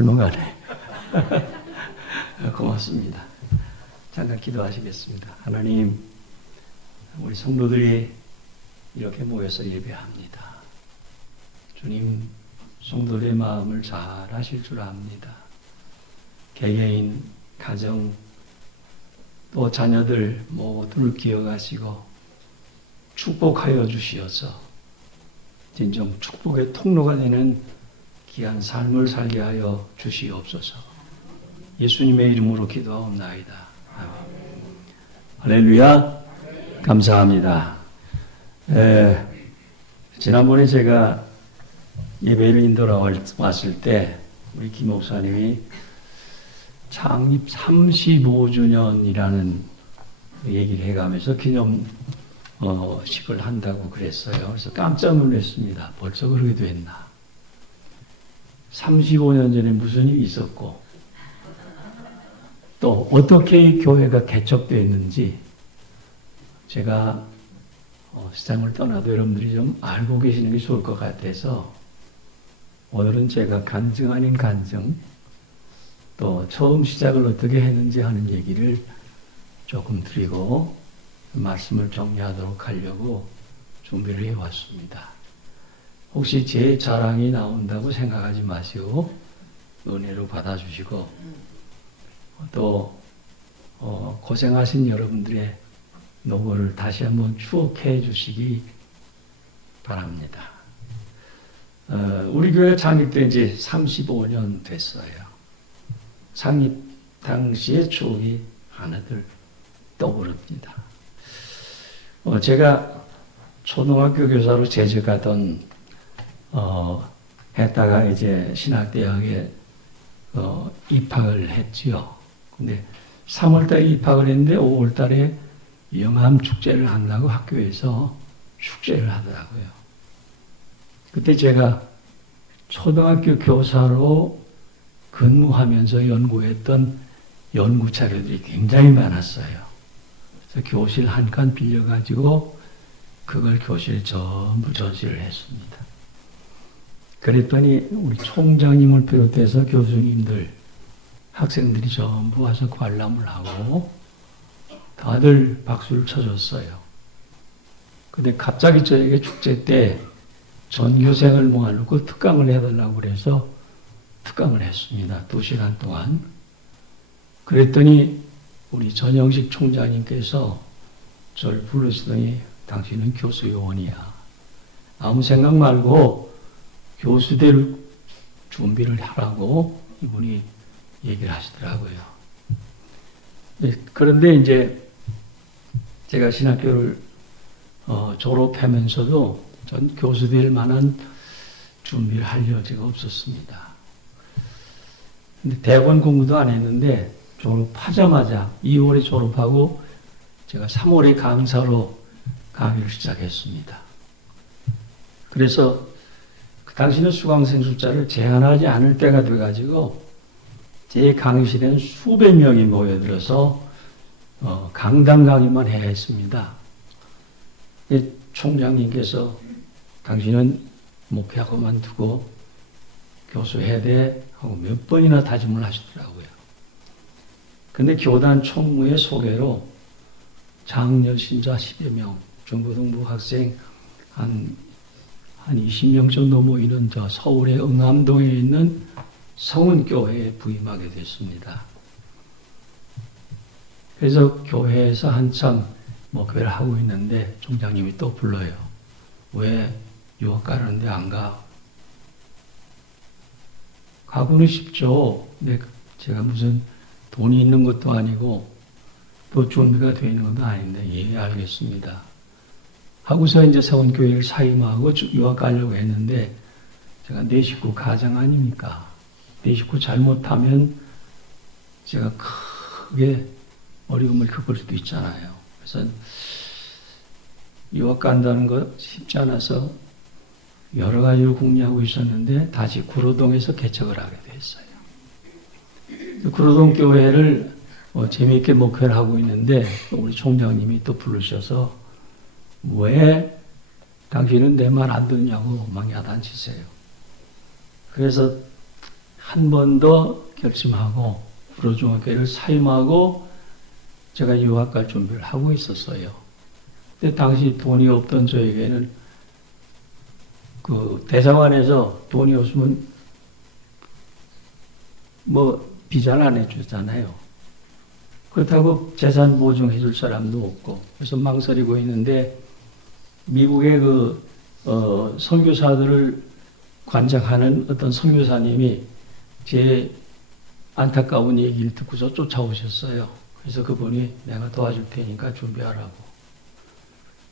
설명하네. 고맙습니다. 잠깐 기도하시겠습니다. 하나님, 우리 성도들이 이렇게 모여서 예배합니다. 주님, 성도들의 마음을 잘 아실 줄 압니다. 개개인, 가정, 또 자녀들 모두를 기억하시고 축복하여 주시어서 진정 축복의 통로가 되는 귀한 삶을 살게 하여 주시옵소서. 예수님의 이름으로 기도하옵나이다. 아멘. 할렐루야. 감사합니다. 지난번에 제가 예배를 인도로 왔을 때 우리 김 목사님이 창립 35주년이라는 얘기를 해가면서 기념식을 한다고 그랬어요. 그래서 깜짝 놀랐습니다. 벌써 그렇게 됐나. 35년 전에 무슨 일이 있었고 또 어떻게 교회가 개척되었는지 제가 세상을 떠나도 여러분들이 좀 알고 계시는 게 좋을 것 같아서 오늘은 제가 간증 아닌 간증 또 처음 시작을 어떻게 했는지 하는 얘기를 조금 드리고 말씀을 정리하도록 하려고 준비를 해왔습니다. 혹시 제 자랑이 나온다고 생각하지 마시고 은혜로 받아주시고 또 고생하신 여러분들의 노고를 다시 한번 추억해 주시기 바랍니다. 우리 교회 창립된 지 35년 됐어요. 창립 당시의 추억이 하나둘 떠오릅니다. 제가 초등학교 교사로 재직하던 했다가 이제 신학대학에 입학을 했지요. 근데 3월달에 입학을 했는데 5월달에 영암축제를 한다고 학교에서 축제를 하더라고요. 그때 제가 초등학교 교사로 근무하면서 연구했던 연구 자료들이 굉장히 많았어요. 그래서 교실 한 칸 빌려가지고 그걸 교실에 전부 전시를 했습니다. 그랬더니 우리 총장님을 비롯해서 교수님들, 학생들이 전부 와서 관람을 하고 다들 박수를 쳐줬어요. 근데 갑자기 저에게 축제 때 전교생을 모아놓고 특강을 해달라고 그래서 특강을 했습니다. 2시간 동안. 그랬더니 우리 전영식 총장님께서 저를 부르시더니 당신은 교수 요원이야. 아무 생각 말고 교수대를 준비를 하라고 이분이 얘기를 하시더라고요. 그런데 이제 제가 신학교를 졸업하면서도 전 교수될 만한 준비를 할 여지가 없었습니다. 근데 대학원 공부도 안 했는데 졸업하자마자 2월에 졸업하고 제가 3월에 강사로 강의를 시작했습니다. 그래서 그 당시는 수강생 숫자를 제한하지 않을 때가 돼가지고 제 강의실에는 수백 명이 모여들어서 강당 강의만 해야 했습니다. 총장님께서 당신은 목회하고만 두고 교수해야 돼 하고 몇 번이나 다짐을 하시더라고요. 근데 교단 총무의 소개로 장년 신자 10여 명, 중고등부 학생 한 20명 정도 모이는 저 서울의 응암동에 있는 성은교회에 부임하게 됐습니다. 그래서 교회에서 한참 목회를 하고 있는데 총장님이 또 불러요. 왜 유학 가는데 안 가? 가고는 싶죠. 근데 제가 무슨 돈이 있는 것도 아니고 또 준비가 되어 있는 것도 아닌데 예, 알겠습니다. 하고서 이제 성은교회를 사임하고 유학 가려고 했는데 제가 내 식구 가장 아닙니까? 내 식구 잘못하면 제가 크게 어려움을 겪을 수도 있잖아요. 그래서 유학 간다는 거 쉽지 않아서 여러 가지로 궁리하고 있었는데 다시 구로동에서 개척을 하게 됐어요. 구로동 교회를 재미있게 목회를 하고 있는데 우리 총장님이 또 부르셔서 왜 당신은 내 말 안 듣냐고 막 야단치세요. 그래서 한 번 더 결심하고 불어중앙교회를 사임하고 제가 유학 갈 준비를 하고 있었어요. 근데 당시 돈이 없던 저에게는 그 대사관에서 돈이 없으면 뭐 비자를 안 해주잖아요. 그렇다고 재산 보증해 줄 사람도 없고 그래서 망설이고 있는데 미국의 선교사들을 관장하는 어떤 선교사님이 제 안타까운 얘기를 듣고서 쫓아오셨어요. 그래서 그분이 내가 도와줄 테니까 준비하라고.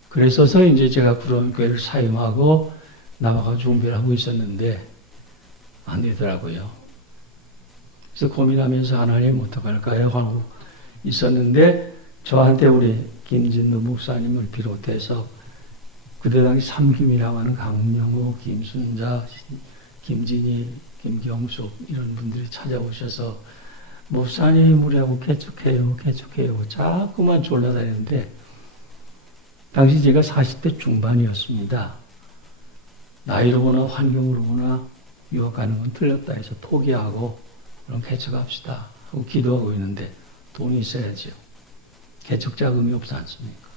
그래서 이제 제가 그런 교회를 사임하고 나와가 준비를 하고 있었는데 안 되더라고요. 그래서 고민하면서 하나님 어떡할까요? 하고 있었는데 저한테 우리 김진도 목사님을 비롯해서 그때 당시 삼김이라고 하는 강영호, 김순자, 김진희, 김경숙 이런 분들이 찾아오셔서 목사님 우리하고 개척해요. 자꾸만 졸라다니는데 당시 제가 40대 중반이었습니다. 나이로 보나 환경으로 보나 유학 가는 건 틀렸다 해서 포기하고 그럼 개척합시다 하고 기도하고 있는데 돈이 있어야죠. 개척 자금이 없지 않습니까?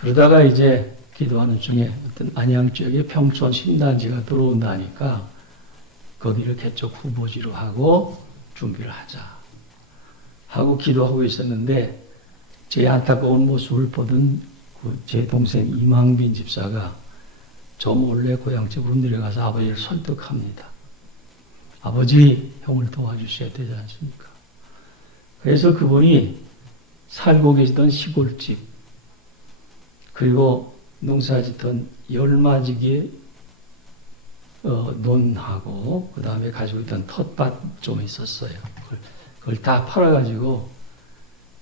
그러다가 이제 기도하는 중에 어떤 안양 지역에 평촌 신단지가 들어온다니까 거기를 개척 후보지로 하고 준비를 하자 하고 기도하고 있었는데 제 안타까운 모습을 보던 제 동생 이망빈 집사가 저 몰래 고향집으로 내려가서 아버지를 설득합니다. 아버지, 형을 도와주셔야 되지 않습니까? 그래서 그분이 살고 계시던 시골집 그리고 농사짓던 열마지기에 논하고 그 다음에 가지고 있던 텃밭 좀 있었어요. 그걸 다 팔아가지고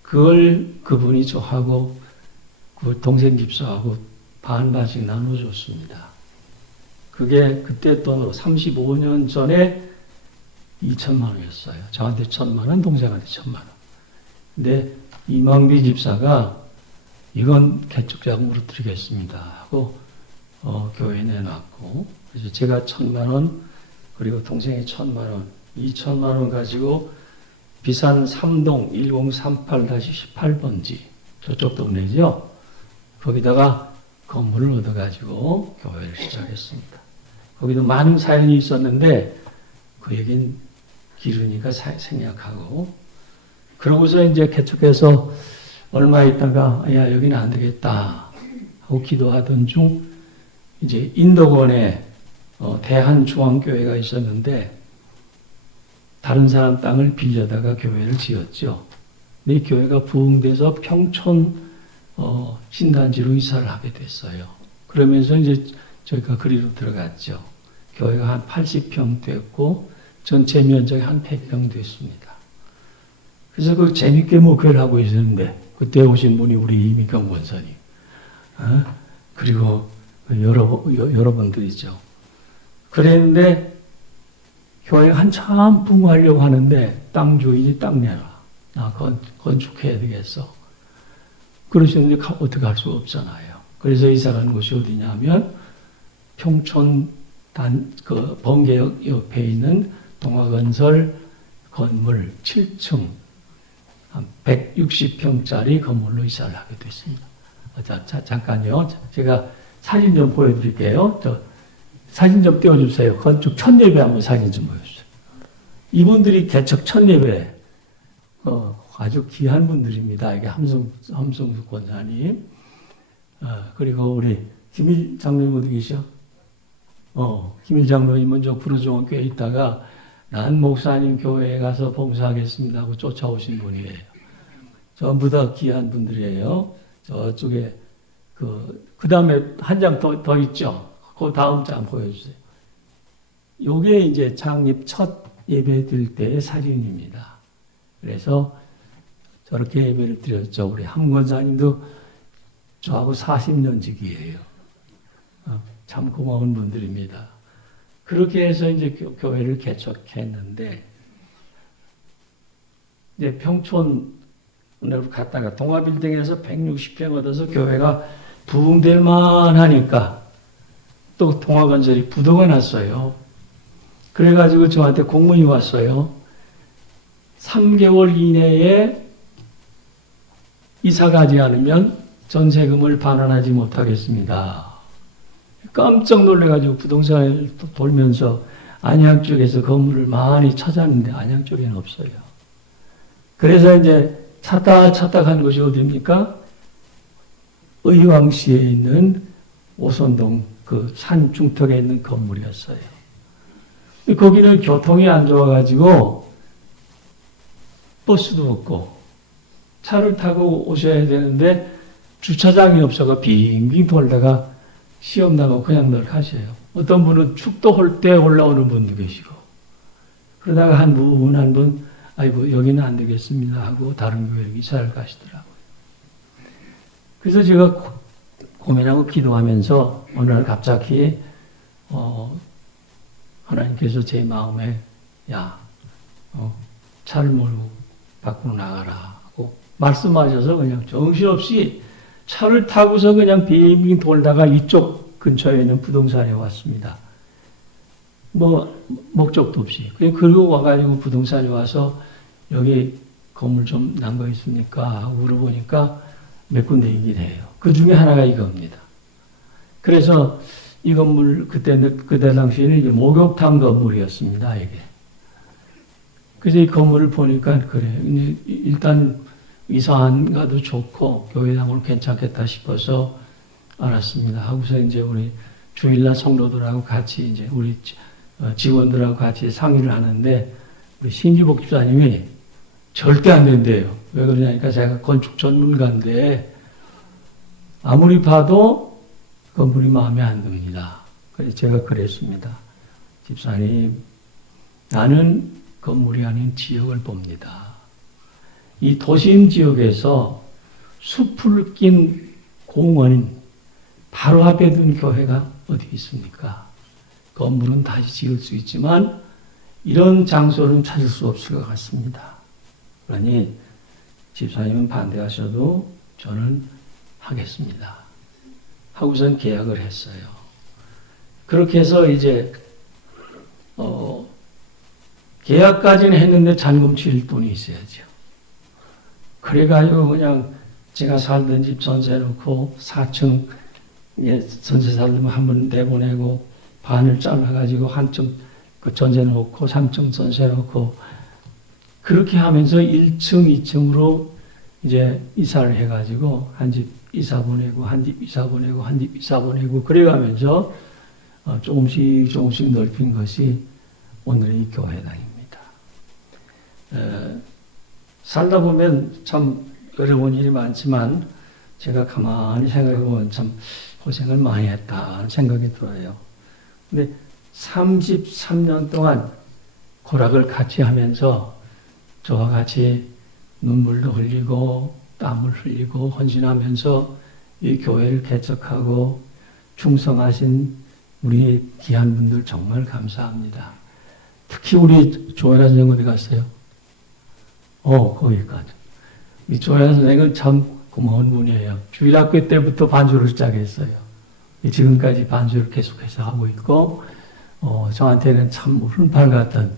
그걸 그분이 저하고 그 동생 집사하고 반반씩 나눠줬습니다. 그게 그때 돈으로 35년 전에 2천만 원이었어요. 저한테 1,000만 원, 동생한테 1,000만 원. 근데 이망비 집사가 이건 개척 자금으로 드리겠습니다 하고 교회에 내놨고 그래서 제가 1,000만 원 그리고 동생이 1,000만 원 2,000만 원 가지고 비산 3동 1038-18번지 저쪽 동네죠. 거기다가 건물을 얻어가지고 교회를 시작했습니다. 거기도 많은 사연이 있었는데 그 얘기는 길으니까 생략하고 그러고서 이제 개척해서 얼마 있다가 야 여기는 안 되겠다 하고 기도하던 중 이제 인도권에 대한중앙교회가 있었는데 다른 사람 땅을 빌려다가 교회를 지었죠. 근데 이 교회가 부흥돼서 평촌 신단지로 이사를 하게 됐어요. 그러면서 이제 저희가 그리로 들어갔죠. 교회가 한 80평 됐고 전체 면적이 한 100평 됐습니다. 그래서 그 재밌게 목회를 하고 있었는데 그때 오신 분이 우리 이민경 권사님 그리고 여러분들이죠. 그랬는데 교회가 한참 부흥하려고 하는데 땅 주인이 땅 내놔. 나 건축해야 되겠어. 그러시는데 어떻게 할 수가 없잖아요. 그래서 이사 간 곳이 어디냐면 평촌 번개역 옆에 있는 동아건설 건물 7층 한 160평짜리 건물로 이사를 하게 됐습니다. 잠깐요. 제가 사진 좀 보여드릴게요. 사진 좀 띄워주세요. 건축 첫 예배 한번 사진 좀 보여주세요. 이분들이 개척 첫 예배 아주 귀한 분들입니다. 이게 함성숙 권사님 그리고 우리 김일 장로님 어디 계셔? 김일 장로님은 저 구로종교에 있다가 난 목사님 교회에 가서 봉사하겠습니다 하고 쫓아오신 분이에요. 전부 다 귀한 분들이에요. 저쪽에 그 다음에 한 장 더 있죠. 그 다음 장 보여주세요. 요게 이제 창립 첫 예배 드릴 때의 사진입니다. 그래서 저렇게 예배를 드렸죠. 우리 함 권사님도 저하고 40년 지기예요. 참 고마운 분들입니다. 그렇게 해서 이제 교회를 개척했는데, 이제 평촌으로 갔다가 동아빌딩에서 160평 얻어서 교회가 부흥될 만하니까 또 동아건설이 부도가 났어요. 그래가지고 저한테 공문이 왔어요. 3개월 이내에 이사 가지 않으면 전세금을 반환하지 못하겠습니다. 깜짝 놀래가지고 부동산을 돌면서 안양 쪽에서 건물을 많이 찾았는데 안양 쪽에는 없어요. 그래서 이제 찾다 간 곳이 어디입니까? 의왕시에 있는 오선동 그 산 중턱에 있는 건물이었어요. 거기는 교통이 안 좋아가지고 버스도 없고 차를 타고 오셔야 되는데 주차장이 없어서 빙빙 돌다가 시험 나고 그냥 늘 가셔요. 어떤 분은 축도 할 때 올라오는 분도 계시고 그러다가 한 분 아이고 여기는 안 되겠습니다 하고 다른 교회로 이사를 가시더라고요. 그래서 제가 고민하고 기도하면서 어느 날 갑자기 하나님께서 제 마음에 차를 몰고 밖으로 나가라 하고 말씀하셔서 그냥 정신없이 차를 타고서 그냥 빙빙 돌다가 이쪽 근처에 있는 부동산에 왔습니다. 목적도 없이. 그리고 와가지고 부동산에 와서 여기 건물 좀 난 거 있습니까? 하고 물어보니까 몇 군데 얘기를 해요. 그 중에 하나가 이겁니다. 그래서 이 건물, 그때 당시에는 이제 목욕탕 건물이었습니다, 이게. 그래서 이 건물을 보니까, 그래. 일단 이사한 가도 좋고, 교회당으로 괜찮겠다 싶어서 알았습니다. 하고서 이제 우리 주일날 성도들하고 같이 이제 우리 직원들하고 같이 상의를 하는데, 우리 신지복 집사님이 절대 안 된대요. 왜 그러냐니까 제가 건축 전문가인데, 아무리 봐도 건물이 마음에 안 듭니다. 그래서 제가 그랬습니다. 집사님, 나는 건물이 아닌 지역을 봅니다. 이 도심 지역에서 숲을 낀 공원, 바로 앞에 둔 교회가 어디 있습니까? 건물은 다시 지을 수 있지만 이런 장소는 찾을 수 없을 것 같습니다. 그러니 집사님은 반대하셔도 저는 하겠습니다. 하고선 계약을 했어요. 그렇게 해서 이제 계약까지는 했는데 잔금 치를 돈이 있어야죠. 그래가지고 그냥 제가 살던 집 전세 놓고 4층 전세 살려면 한 번 내보내고 반을 잘라가지고 한층 그 전세 놓고 3층 전세 놓고 그렇게 하면서 1층, 2층으로 이제 이사를 해가지고 한 집 이사 보내고 한 집 이사 보내고 한 집 이사 보내고 그래가면서 조금씩 넓힌 것이 오늘의 이 교회당입니다. 살다 보면 참 어려운 일이 많지만 제가 가만히 생각해보면 참 고생을 많이 했다는 생각이 들어요. 근데 33년 동안 고락을 같이 하면서 저와 같이 눈물도 흘리고 땀을 흘리고 헌신하면서 이 교회를 개척하고 충성하신 우리 귀한 분들 정말 감사합니다. 특히 우리 조혜라 선생 어디 갔어요? 거기까지. 이 조혜라 선생은 참 고마운 분이에요. 주일학교 때부터 반주를 시작했어요. 지금까지 반주를 계속해서 하고 있고 저한테는 참 훈팔 같은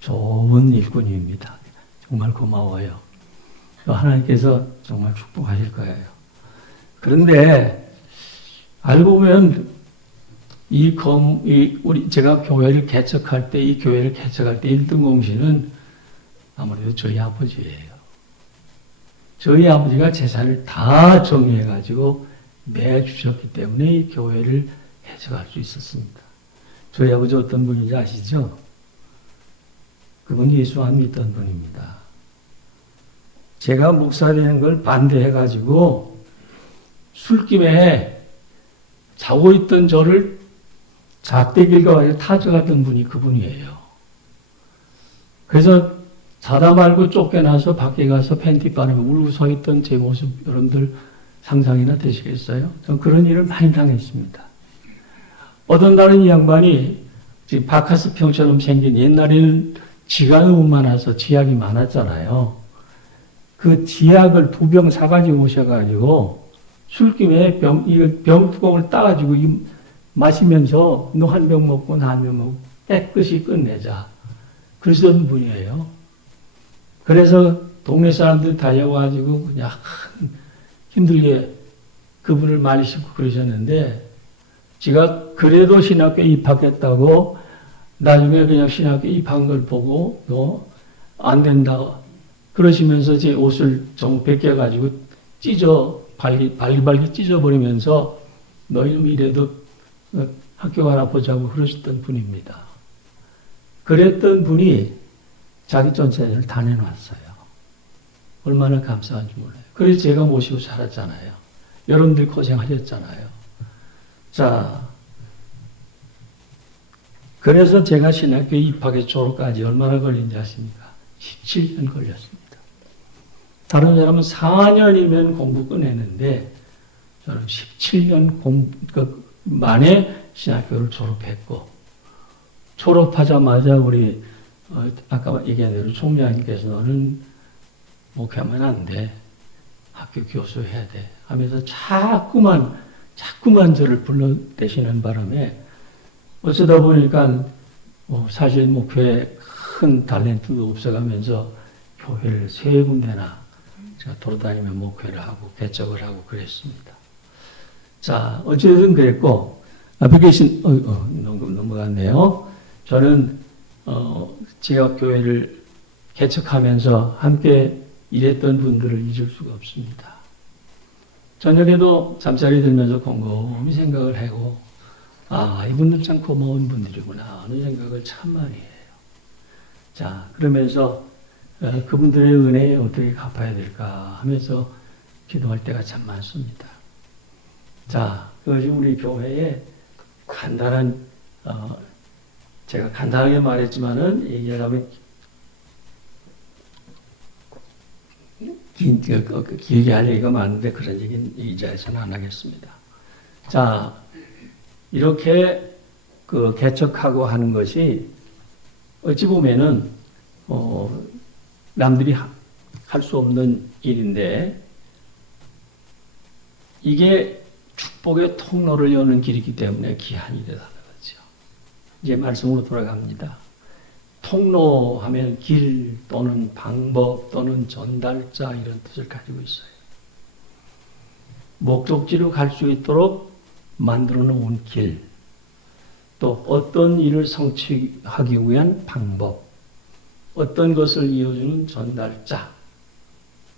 좋은 일꾼입니다. 정말 고마워요. 하나님께서 정말 축복하실 거예요. 그런데 알고 보면 제가 교회를 개척할 때, 이 교회를 개척할 때 1등 공신은 아무래도 저희 아버지예요. 저희 아버지가 재산을 다 정리해가지고 내주셨기 때문에 이 교회를 개척할 수 있었습니다. 저희 아버지 어떤 분인지 아시죠? 그분 예수 안 믿던 분입니다. 제가 목사 되는 걸 반대해가지고 술김에 자고 있던 저를 작대기가 타져갔던 분이 그분이에요. 그래서 자다 말고 쫓겨나서 밖에 가서 팬티 바람에 울고 서 있던 제 모습 여러분들 상상이나 되시겠어요? 전 그런 일을 많이 당했습니다. 어떤 다른 이 양반이 바카스 평처럼 생긴 옛날에는 쥐가 너무 많아서 지약이 많았잖아요. 그 지약을 2병 사가지고 오셔가지고 술김에 병뚜껑을 따가지고 마시면서 너 한 병 먹고 나 한 병 먹고 깨끗이 끝내자. 그러시던 분이에요. 그래서 동네 사람들 달려와가지고 그냥 힘들게 그분을 말리시고 그러셨는데, 제가 그래도 신학교에 입학했다고 나중에 그냥 신학교에 입학한 걸 보고 너 안 된다 그러시면서 제 옷을 좀 벗겨가지고 발리발리 찢어버리면서 너 이놈 이래도 학교 가나 보자고 그러셨던 분입니다. 그랬던 분이 자기 전체를 다 내놨어요. 얼마나 감사한지 몰라요. 그래서 제가 모시고 살았잖아요. 여러분들 고생하셨잖아요. 자, 그래서 제가 신학교에 입학해 졸업까지 얼마나 걸린지 아십니까? 17년 걸렸습니다. 다른 사람은 4년이면 공부 끝내는데 저는 17년 만에 신학교를 졸업했고, 졸업하자마자 우리 아까 얘기한 대로 총장님께서 너는 목회하면 안 돼. 학교 교수 해야 돼. 하면서 자꾸만 저를 불러대시는 바람에 어쩌다 보니까 사실 목회에 큰 탤런트도 없어가면서 교회를 3군데나 제가 돌아다니며 목회를 하고 개척을 하고 그랬습니다. 자, 어쨌든 그랬고, 앞에 계신, 넘어갔네요. 저는, 제가 교회를 개척하면서 함께 일했던 분들을 잊을 수가 없습니다. 저녁에도 잠자리 들면서 곰곰이 생각을 하고, 이분들 참 고마운 분들이구나 하는 생각을 참 많이 해요. 자, 그러면서 그분들의 은혜에 어떻게 갚아야 될까 하면서 기도할 때가 참 많습니다. 자, 그것이 우리 교회에 간단한, 제가 간단하게 말했지만은 얘기하면 길게 할 얘기가 많은데 그런 얘기는 이 자리에서는 안 하겠습니다. 자, 이렇게 개척하고 하는 것이 어찌 보면은 남들이 할 수 없는 일인데 이게 축복의 통로를 여는 길이기 때문에 귀한 일이라는 거죠. 이제 말씀으로 돌아갑니다. 통로하면 길 또는 방법 또는 전달자 이런 뜻을 가지고 있어요. 목적지로 갈 수 있도록 만들어 놓은 길, 또 어떤 일을 성취하기 위한 방법, 어떤 것을 이어주는 전달자,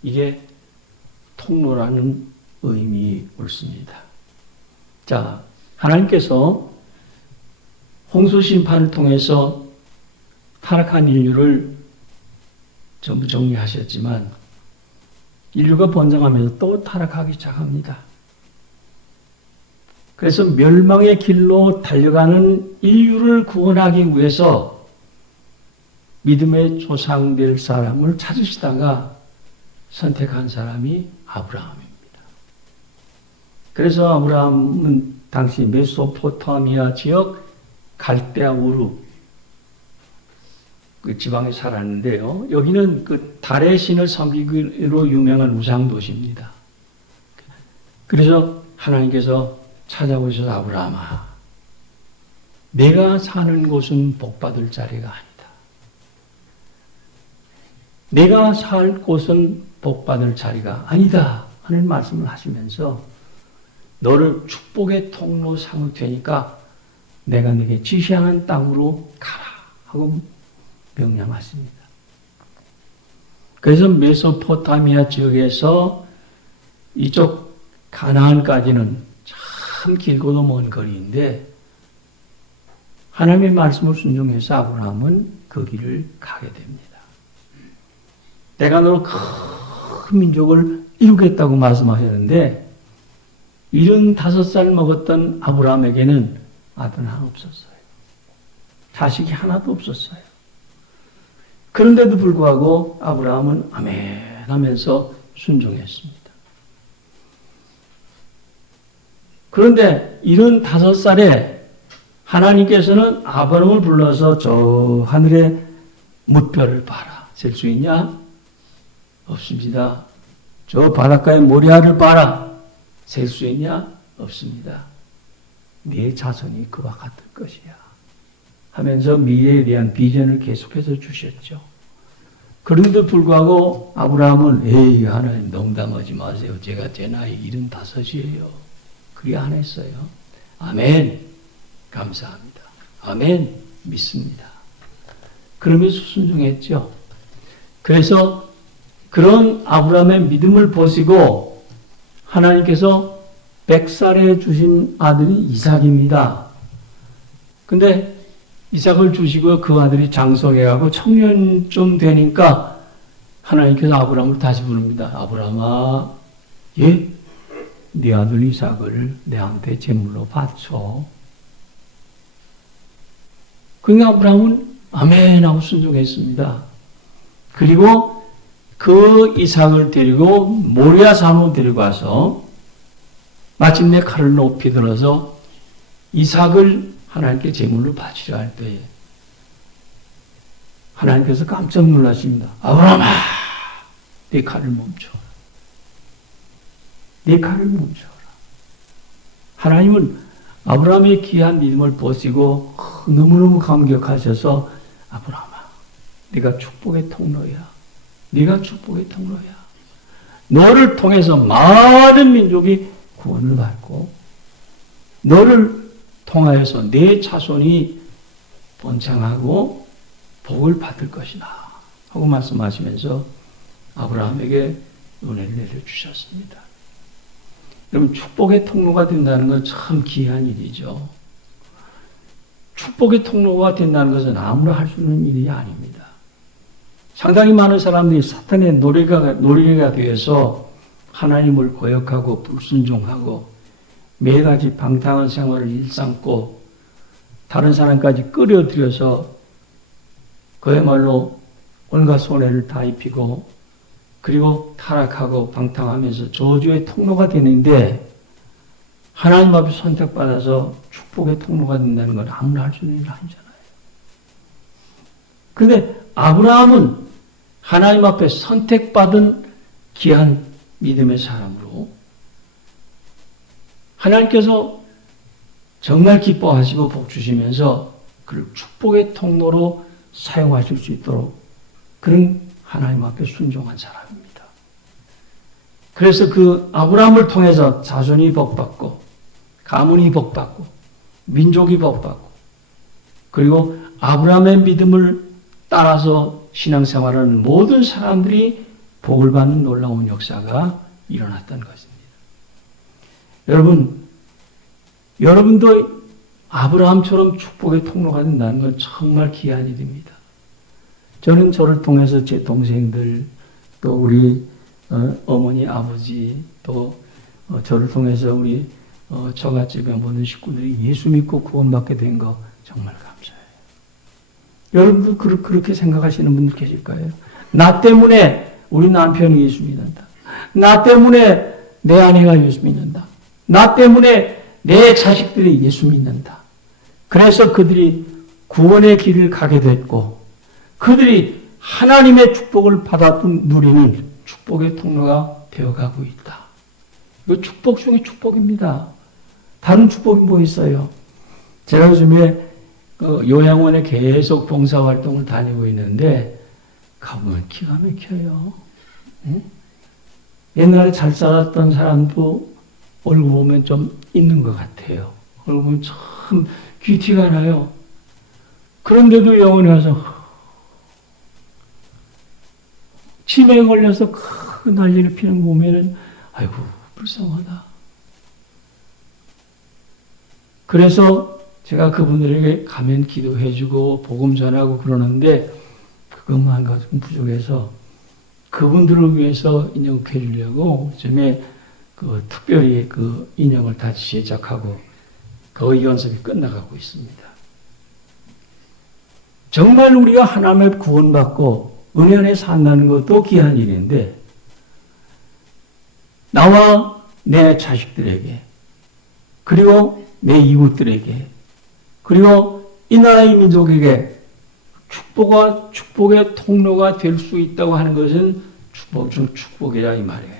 이게 통로라는 의미 옳습니다. 자, 하나님께서 홍수 심판을 통해서 타락한 인류를 전부 정리하셨지만 인류가 번성하면서 또 타락하기 시작합니다. 그래서 멸망의 길로 달려가는 인류를 구원하기 위해서 믿음의 조상 될 사람을 찾으시다가 선택한 사람이 아브라함입니다. 그래서 아브라함은 당시 메소포타미아 지역 갈대아 우르 그 지방에 살았는데요. 여기는 그 달의 신을 섬기기로 유명한 우상 도시입니다. 그래서 하나님께서 찾아오셔서 아브라함아, 내가 사는 곳은 복받을 자리가 아니다. 내가 살 곳은 복받을 자리가 아니다 하는 말씀을 하시면서 너를 축복의 통로 삼을 테니까 내가 네게 지시하는 땅으로 가라 하고 명령하십니다. 그래서 메소포타미아 지역에서 이쪽 가나안까지는 참 길고도 먼 거리인데 하나님의 말씀을 순종해서 아브라함은 그 길을 가게 됩니다. 내가 너로 큰 민족을 이루겠다고 말씀하셨는데 75살 먹었던 아브라함에게는 아들 하나 없었어요. 자식이 하나도 없었어요. 그런데도 불구하고 아브라함은 아멘 하면서 순종했습니다. 그런데 75살에 하나님께서는 아브라함을 불러서 저 하늘의 뭇별을 봐라. 셀 수 있냐? 없습니다. 저 바닷가의 모리아를 봐라. 셀 수 있냐? 없습니다. 네 자손이 그와 같을 것이야. 하면서 미래에 대한 비전을 계속해서 주셨죠. 그런데도 불구하고 아브라함은 에이 하나님 농담하지 마세요. 제가 제 나이 75이에요. 그리 안 했어요. 아멘. 감사합니다. 아멘. 믿습니다. 그러면서 순종했죠. 그래서 그런 아브라함의 믿음을 보시고 하나님께서 100살에 주신 아들이 이삭입니다. 근데 이삭을 주시고 그 아들이 장성해가고 청년쯤 되니까 하나님께서 아브라함을 다시 부릅니다. 아브라함아, 예? 네 아들 이삭을 내한테 제물로 바쳐. 그러니까 아브라함은 아멘 하고 순종했습니다. 그리고 그 이삭을 데리고 모리아 산으로 데리고 와서 마침내 칼을 높이 들어서 이삭을 하나님께 제물로 바치려 할 때에 하나님께서 깜짝 놀라십니다. 아브라함아, 네 칼을 멈춰라. 네 칼을 멈춰라. 하나님은 아브라함의 귀한 믿음을 보시고 너무너무 감격하셔서 아브라함아, 네가 축복의 통로야. 네가 축복의 통로야. 너를 통해서 많은 민족이 구원을 받고 너를 통하여서 내 자손이 번창하고 복을 받을 것이다 하고 말씀하시면서 아브라함에게 은혜를 내려주셨습니다. 여러분, 축복의 통로가 된다는 건 참 귀한 일이죠. 축복의 통로가 된다는 것은 아무나 할 수 있는 일이 아닙니다. 상당히 많은 사람들이 사탄의 노리개가 되어서 하나님을 거역하고 불순종하고 매가지 방탕한 생활을 일삼고 다른 사람까지 끌어들여서 그야말로 온갖 손해를 다 입히고 그리고 타락하고 방탕하면서 저주의 통로가 되는데 하나님 앞에 선택받아서 축복의 통로가 된다는 건 아무나 할 수 있는 일 아니잖아요. 그런데 아브라함은 하나님 앞에 선택받은 귀한 믿음의 사람으로 하나님께서 정말 기뻐하시고 복 주시면서 그를 축복의 통로로 사용하실 수 있도록 그런 하나님 앞에 순종한 사람입니다. 그래서 그 아브라함을 통해서 자손이 복받고 가문이 복받고 민족이 복받고 그리고 아브라함의 믿음을 따라서 신앙생활하는 모든 사람들이 복을 받는 놀라운 역사가 일어났던 것입니다. 여러분도 아브라함처럼 축복의 통로가 된다는 건 정말 귀한 일입니다. 저는 저를 통해서 제 동생들, 또 우리 어머니, 아버지, 또 저를 통해서 우리 처갓집에 모든 식구들이 예수 믿고 구원받게 된 거 정말 감사해요. 여러분도 그렇게 생각하시는 분들 계실까요? 나 때문에 우리 남편이 예수 믿는다. 나 때문에 내 아내가 예수 믿는다. 나 때문에 내 자식들이 예수 믿는다. 그래서 그들이 구원의 길을 가게 됐고 그들이 하나님의 축복을 받아 누리는 축복의 통로가 되어가고 있다. 이거 축복 중에 축복입니다. 다른 축복이 뭐 있어요? 제가 요즘에 요양원에 계속 봉사활동을 다니고 있는데 가보면 기가 막혀요. 응? 옛날에 잘 살았던 사람도 얼굴 보면 좀 있는 것 같아요. 얼굴 보면 참 귀티가 나요. 그런데도 영원히 와서 치매에 걸려서 큰 난리를 피는 거 보면은 아이고 불쌍하다. 그래서 제가 그분들에게 가면 기도해주고 복음 전하고 그러는데 그것만 가지고 부족해서 그분들을 위해서 인형을 해주려고 요즘에 특별히 그 인형을 다시 시작하고 거의 연습이 끝나가고 있습니다. 정말 우리가 하나님의 구원받고 은혜 안에 산다는 것도 귀한 일인데 나와 내 자식들에게 그리고 내 이웃들에게 그리고 이 나라의 민족에게 축복의 통로가 될 수 있다고 하는 것은 축복 중 축복이라 이 말이에요.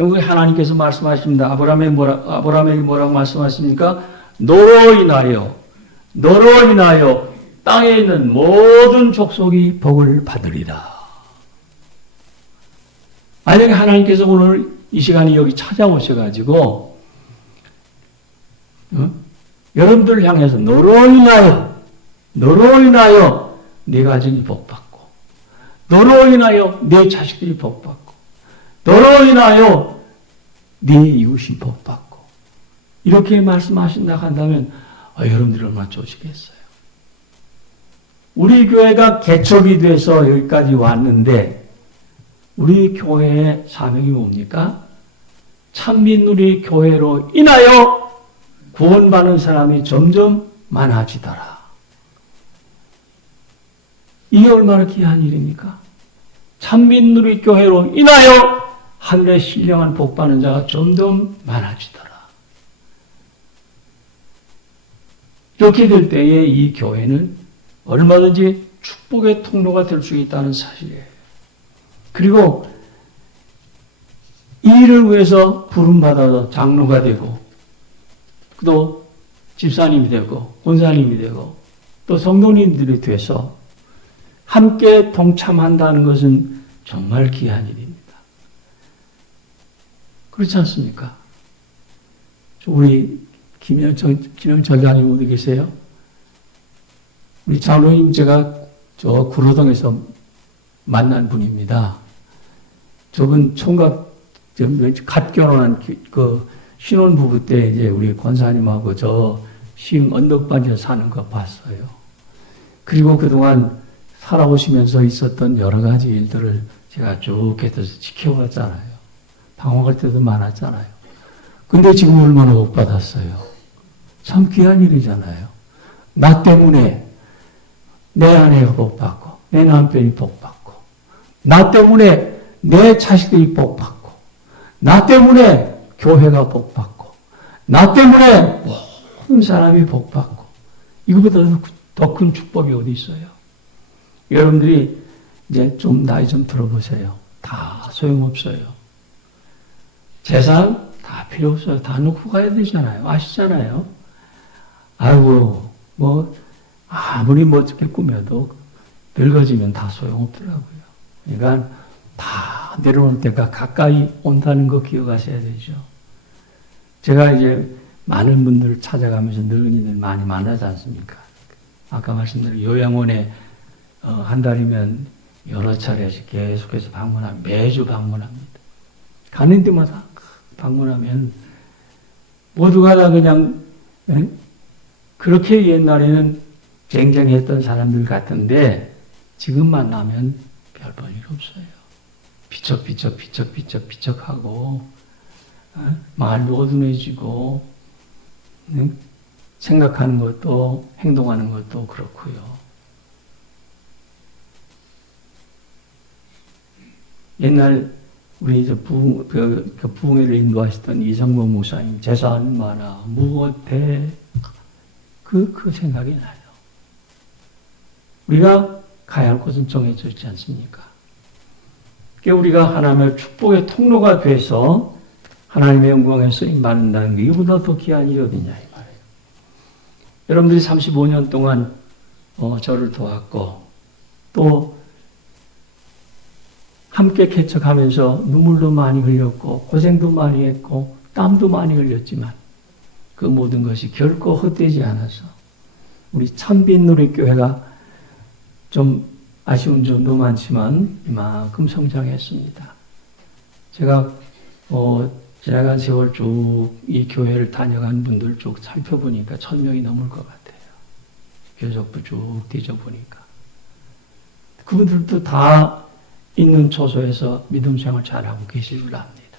여기 하나님께서 말씀하십니다. 아브라함에게 뭐라고 말씀하십니까? 너로 인하여 너로 인하여 땅에 있는 모든 족속이 복을 받으리라. 만약에 하나님께서 오늘 이 시간에 여기 찾아오셔가지고 여러분들을 향해서 너로 인하여 네 가정이 복받고, 너로 인하여 네 자식들이 복받고, 너로 인하여 네 이웃이 복받고, 이렇게 말씀하신다 한다면 여러분들이 얼마나 좋으시겠어요. 우리 교회가 개척이 돼서 여기까지 왔는데 우리 교회의 사명이 뭡니까? 참민누리 교회로 인하여 구원받는 사람이 점점 많아지더라. 이게 얼마나 귀한 일입니까? 참민누리 교회로 인하여 하늘의 신령한 복받는 자가 점점 많아지더라. 이렇게 될 때에 이 교회는 얼마든지 축복의 통로가 될 수 있다는 사실이에요. 그리고 이 일을 위해서 부름받아서 장로가 되고, 또 집사님이 되고, 권사님이 되고, 또 성도님들이 돼서 함께 동참한다는 것은 정말 귀한 일입니다. 그렇지 않습니까? 우리 김영 전장님 어디 계세요? 우리 장로님 제가 저 구로동에서 만난 분입니다. 저분 총각 갓 결혼한 그 신혼부부 때 이제 우리 권사님하고 저 시흥 언덕반지에 사는 거 봤어요. 그리고 그동안 살아오시면서 있었던 여러 가지 일들을 제가 쭉 곁에서 지켜봤잖아요. 방황할 때도 많았잖아요. 근데 지금 얼마나 복 받았어요. 참 귀한 일이잖아요. 나 때문에 내 아내가 복받고, 내 남편이 복받고, 나 때문에 내 자식들이 복받고, 나 때문에 교회가 복받고, 나 때문에 모든 사람이 복받고, 이거보다 더 큰 축복이 어디 있어요? 여러분들이 이제 좀 나이 좀 들어보세요. 다 소용없어요. 재산 다 필요 없어요. 다 놓고 가야 되잖아요. 아시잖아요. 아이고, 아무리 멋지게 꾸며도 늙어지면 다 소용없더라고요. 그러니까 다 내려올 때가 가까이 온다는 거 기억하셔야 되죠. 제가 이제 많은 분들을 찾아가면서 늙은이들 많이 만나지 않습니까? 아까 말씀드린 요양원에 한 달이면 여러 차례씩 계속해서 매주 방문합니다. 가는 데마다 방문하면 모두가 다 그냥 그렇게 옛날에는 쟁쟁했던 사람들 같은데 지금 만나면 별 볼 일 없어요. 비척비척하고 말도 어두워지고 생각하는 것도 행동하는 것도 그렇고요. 옛날 우리 부흥회를 인도하시던 이성모 목사님 재산 많아 무엇해 그 생각이 나요. 우리가 가야 할 곳은 정해져 있지 않습니까? 우리가 하나님의 축복의 통로가 돼서 하나님의 영광에 쓰임 받는다는 게 이보다 더 귀한 일이 어디냐 이 말이에요. 여러분들이 35년 동안 저를 도왔고 또 함께 개척하면서 눈물도 많이 흘렸고 고생도 많이 했고 땀도 많이 흘렸지만 그 모든 것이 결코 헛되지 않아서 우리 참빛누리 교회가 좀 아쉬운 점도 많지만 이만큼 성장했습니다. 제가 지나간 세월 쭉 이 교회를 다녀간 분들 쭉 살펴보니까 1000명이 넘을 것 같아요. 교석도 쭉 뒤져보니까. 그분들도 다 있는 초소에서 믿음 생활 잘하고 계시줄 압니다.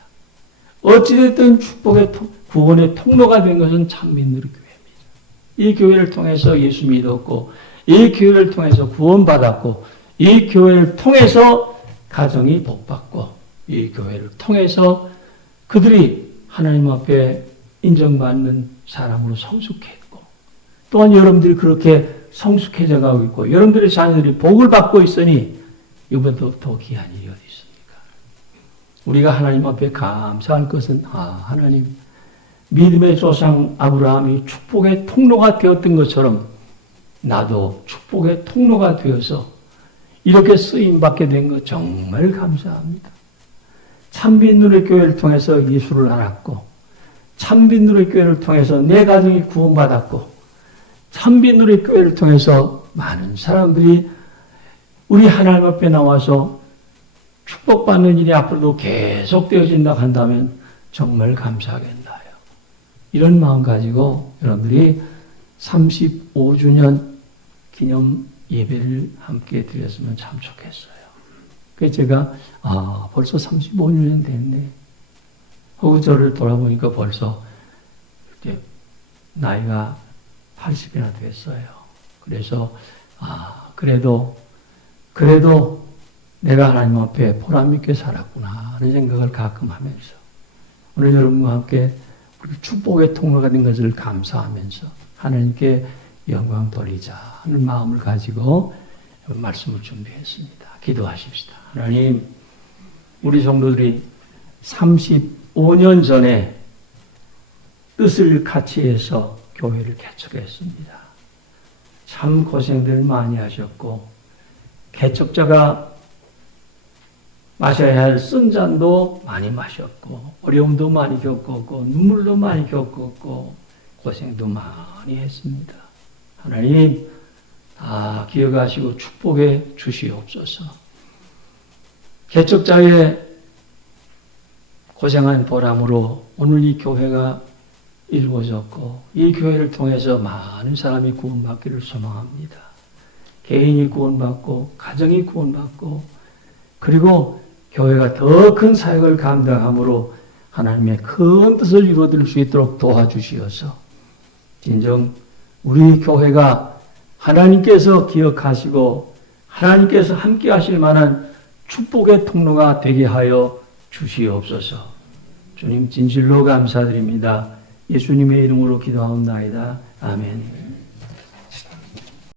어찌됐든 축복의 구원의 통로가 된 것은 참민누리 교회입니다. 이 교회를 통해서 예수 믿었고 이 교회를 통해서 구원받았고 이 교회를 통해서 가정이 복받고 이 교회를 통해서 그들이 하나님 앞에 인정받는 사람으로 성숙했고 또한 여러분들이 그렇게 성숙해져 가고 있고 여러분들의 자녀들이 복을 받고 있으니 이보다 더 귀한 일이 어디 있습니까? 우리가 하나님 앞에 감사할 것은 하나님 믿음의 조상 아브라함이 축복의 통로가 되었던 것처럼 나도 축복의 통로가 되어서 이렇게 쓰임받게 된 것 정말 감사합니다. 참빛누리 교회를 통해서 예수를 알았고, 참빛누리 교회를 통해서 내 가정이 구원받았고, 참빛누리 교회를 통해서 많은 사람들이 우리 하나님 앞에 나와서 축복받는 일이 앞으로도 계속 되어진다 한다면 정말 감사하겠나요. 이런 마음 가지고 여러분들이 35주년 기념 예배를 함께 드렸으면 참 좋겠어요. 그래서 제가 벌써 35년 됐네 하고 저를 돌아보니까 벌써 이제 나이가 80이나 됐어요. 그래서 그래도 내가 하나님 앞에 보람있게 살았구나 하는 생각을 가끔 하면서 오늘 여러분과 함께 축복의 통로가 된 것을 감사하면서 하나님께 영광 돌리자 하는 마음을 가지고 말씀을 준비했습니다. 기도하십시다. 하나님, 우리 성도들이 35년 전에 뜻을 같이 해서 교회를 개척했습니다. 참 고생들 많이 하셨고 개척자가 마셔야 할 쓴 잔도 많이 마셨고 어려움도 많이 겪었고 눈물도 많이 겪었고 고생도 많이 했습니다. 하나님 다 기억하시고 축복해 주시옵소서. 개척자의 고생한 보람으로 오늘 이 교회가 이루어졌고 이 교회를 통해서 많은 사람이 구원받기를 소망합니다. 개인이 구원받고 가정이 구원받고 그리고 교회가 더 큰 사역을 감당함으로 하나님의 큰 뜻을 이루어질 수 있도록 도와주시어서 진정 우리 교회가 하나님께서 기억하시고 하나님께서 함께 하실 만한 축복의 통로가 되게 하여 주시옵소서. 주님 진실로 감사드립니다. 예수님의 이름으로 기도하옵나이다. 아멘.